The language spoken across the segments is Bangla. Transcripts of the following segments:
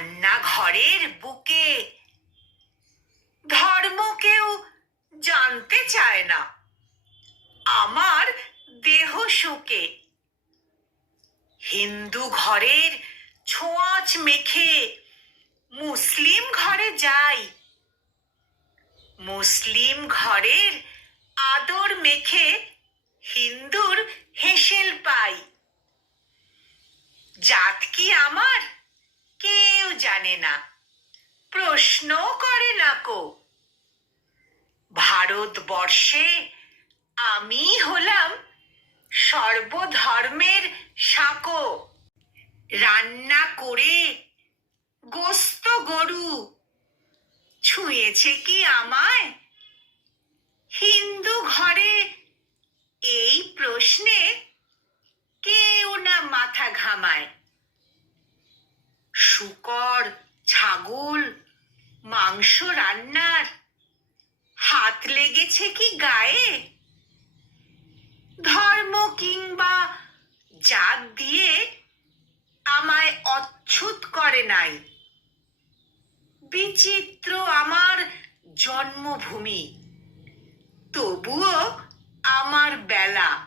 রান্নাঘরের বুকে। ধর্ম কেউ জানতে চায় না। আমার দেহ শুকে। হিন্দু ঘরের ছোঁয়াচ মেখে মুসলিম ঘরে যাই। মুসলিম ঘরের আদর মেখে হিন্দুর হেসেল পাই। জাত কি আমার? কে জানে না। প্রশ্ন করে না কো। ভারতবর্ষে আমি হলাম সর্বধর্মের সাঁকো। রান্না করে গোস্ত গরু। ছুঁয়েছে কি আমায়? হিন্দু ঘরে এই প্রশ্নে কেউ না মাথা ঘামায়। শুকর, ছাগল, মাংস রান্নার। হাত লেগেছে কি গায়ে? ধর্ম কিংবা জাত দিয়ে আমায় অচ্ছুত করে নাই। বিচিত্র আমার জন্মভূমি। তবুও আমার বেলা।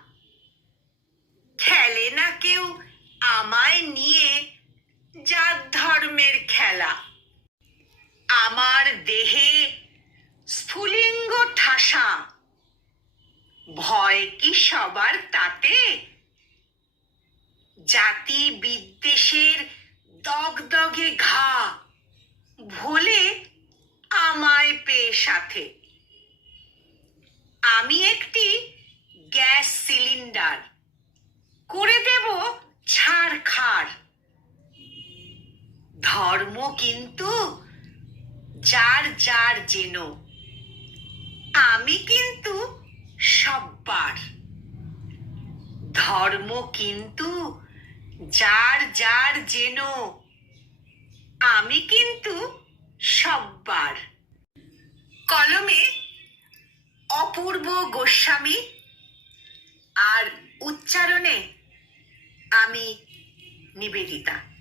খেলে না কেউ আমায় নিয়ে জাত ধর্মের খেলা। আমার দেহে স্ফুলিঙ্গ ঠাসা। ভয় কি সবার তাতে? জাতি বিদ্বেষের দগদগে ঘা। ভোলে আমায় পেয়ে সাথে। আমি একটি গ্যাস সিলিন্ডার। করে দেব ছাড় খাড় ধর্ম কিন্তু যার যার যেন। আমি কিন্তু সব্বার। ধর্ম কিন্তু যার যার যেন। আমি কিন্তু সব্বার। কলমে অপূর্ব গোস্বামী আর উচ্চারণে আমি নিবেদিতা।